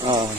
Ah.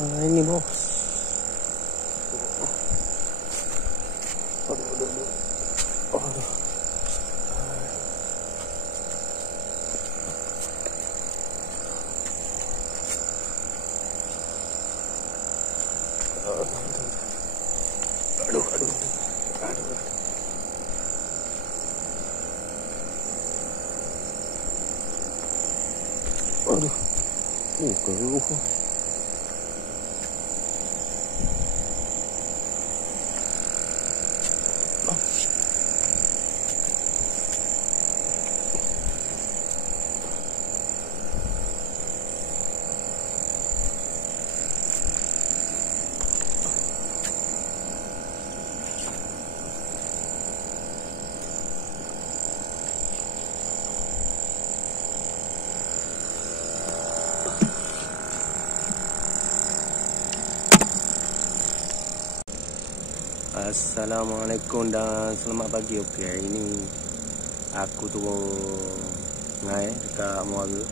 Ramai ni bos. Aduh. Keruh. Assalamualaikum dan selamat pagi. Okey, hari ni aku turun ngai dekat Muara.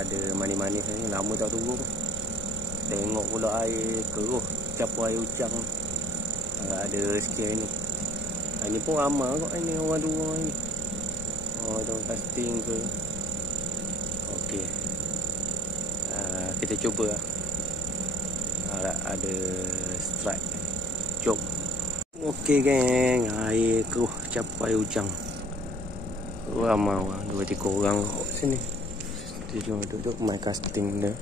Ada manis-manis ni, lama tak turun. Tengok pula air keruh, campur air hujan. Ada rezeki hari ni. Hari ni pun ramai kot ni orang turun ni. Orang casting ke. Okey. Kita cuba. Ada strike. Jom. Okey geng, air keruh campur air hujan. Ramai orang, 2-3 orang kat sini. Dia cuma duduk main casting dia.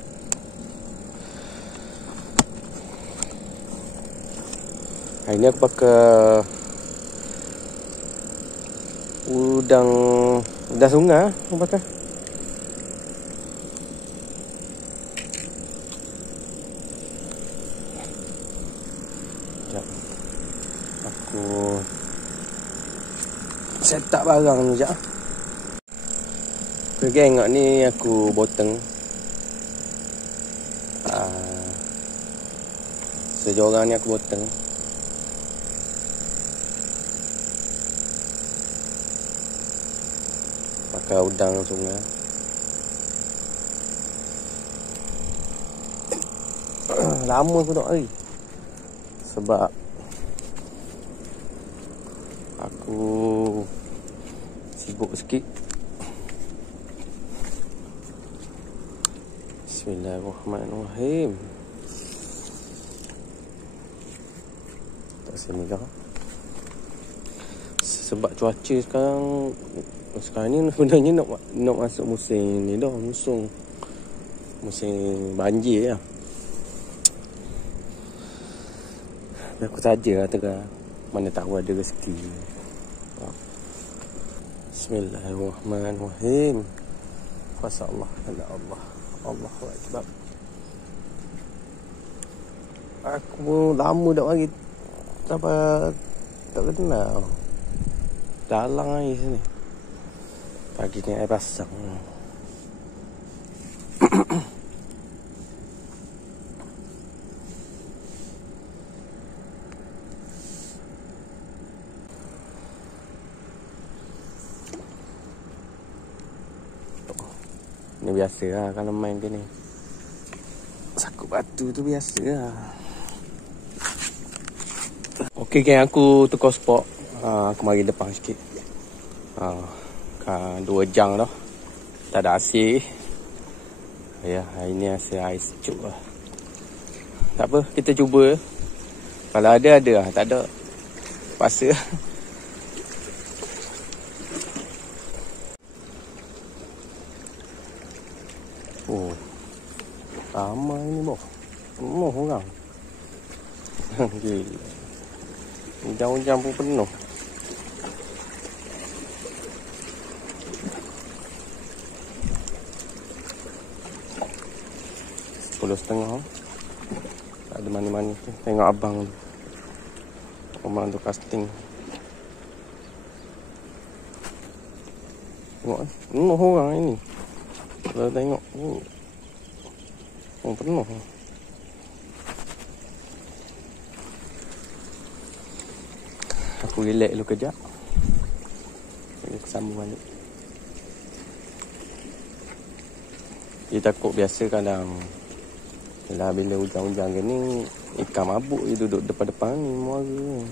Hari ni aku pakai udang sungai aku pakai. Aku set up barang ni sekejap. Okay geng, ni aku boteng. Sejorang ni aku boteng. Pakai udang sungai. Lama aku tak hari. Sebab aku sibuk sikit. Bismillahirrahmanirrahim. Tak sini dah. Sebab cuaca sekarang ni sebenarnya nak masuk musim ni dah, musim banjir lah. Aku saja tengah mana tahu ada rezeki. Bismillahirrahmanirrahim. Masyaallah, Allah. Allahu akbar. Aku lama dak mari sampai tak kenal. Dalang air sini. Pagi ni air pasang. Ni biasa lah kalau main ke ni. Sakut batu tu biasa lah. Okey geng, aku tukar spot. Aku mari depan sikit. Kan 2 jam dah. Tak ada air. Ya, hari ni air sejuk lah. Tak apa, kita cuba. Kalau ada lah. Tak ada, paksa. Oh, ramai ni boh. Penuh orang. Gila. Hujan-hujan pun penuh. Pukul 10:30. Ada mani-mani tu. Tengok abang tu. Abang tu casting. Tengok penuh orang ini. Kalau tengok penuh. Aku relax dulu kejap. Aku sambung balik. Dia takut biasa kadang. Yalah, bila hujan-hujan ke ni, ikan mabuk je duduk depan-depan ni muara.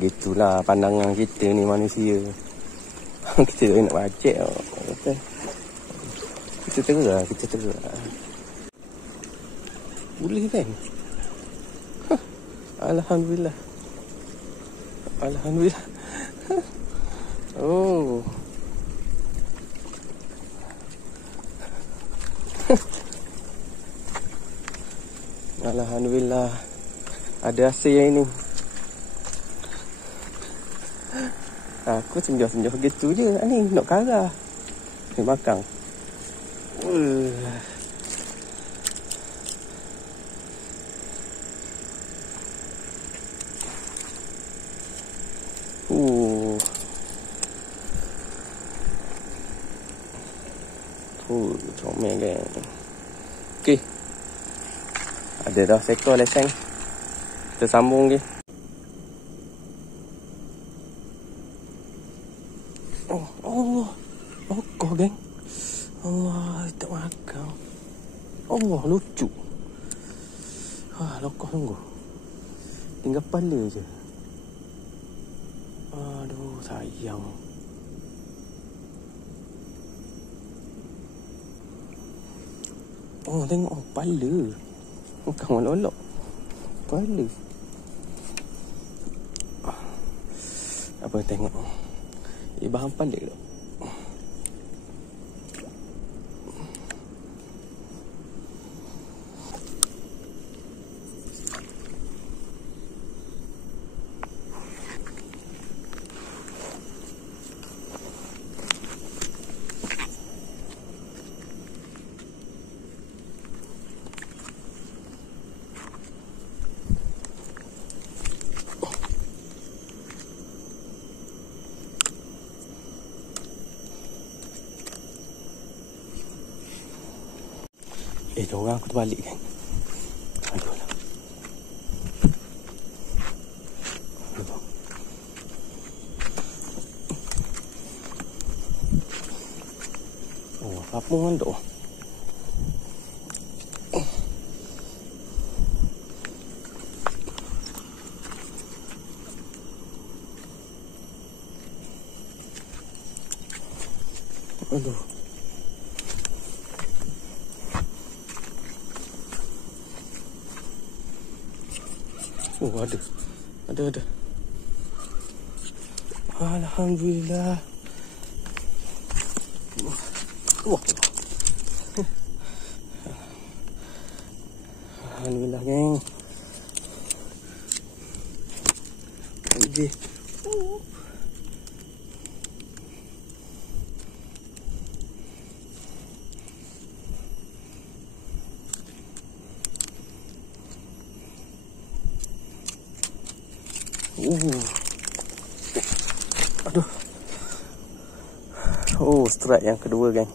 Gitulah pandangan kita ni manusia. Kita tak nak bacak. Kita tergerak. Boleh kan? Alhamdulillah. Oh. Alhamdulillah. Ada hasil yang ini. Aku senjah-senjah gitu je. Ni nak karah. Ni makan. Comel kan. Okey. Ada dah sekor leseng. Kita sambung je. Allah. Lokoh geng. Allah, tak makan. Allah, lucu. Lokoh sungguh. Tinggal kepala je. Aduh, sayang. Tengok kepala. Bukan melolok. Kepala. Apa tengok. Bahan kepala tu. Diorang aku terbalik kan. Aduh lah. Apa pun tu. Aduh. Ada. Alhamdulillah. Wah. Alhamdulillah geng. Okey. Aduh. Strike yang kedua geng.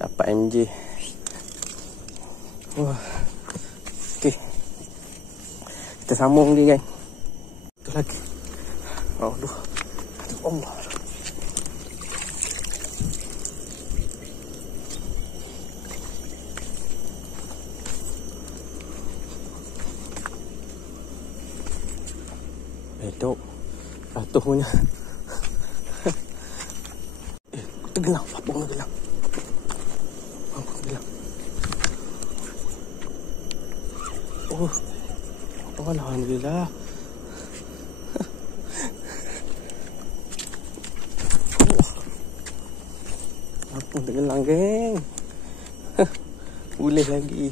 Dapat MJ. Okey. Kita sambung ni geng. Satu lagi. Aduh. Allah. Tok. Jatuh punya. Tergelam. Apa orang gelam? Alhamdulillah. Apa tergelam geng? Boleh lagi.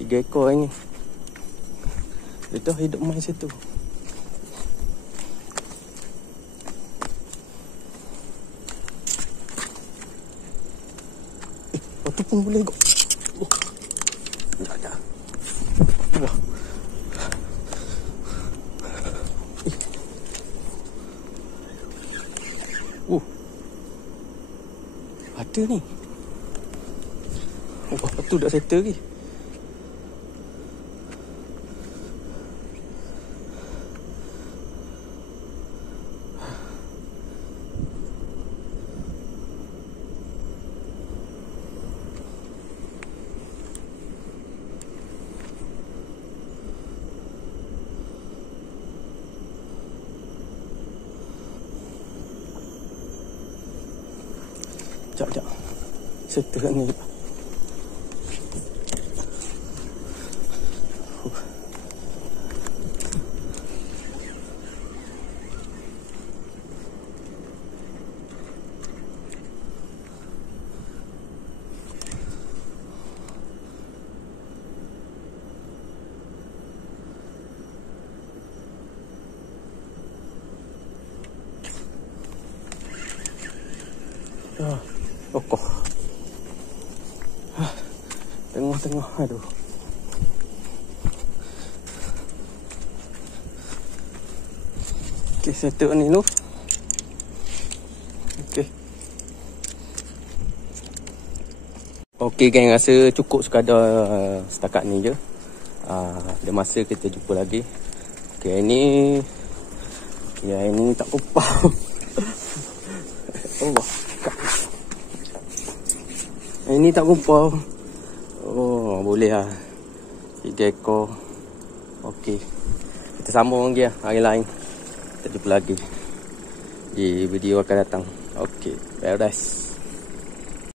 3 ekor ni. Dia dah hidup main situ. Oh, tu pun boleh kok. Oh. Sekejap. Wah. Ada ni. Oh, tu dah settle lagi. Sekejap. Settle kat ni. Kokoh. Tengah-tengah. Aduh. Okay, settle ni dulu. Okay. Okay geng, rasa cukup sekadar setakat ni je. Ada masa kita jumpa lagi. Okay, ini tak kupau. Allah. Ini tak kumpul. Oh, boleh lah. 3 ekor. Okey. Kita sambung lagi lah hari lain. Kita jumpa lagi di video akan datang. Okey, paradise.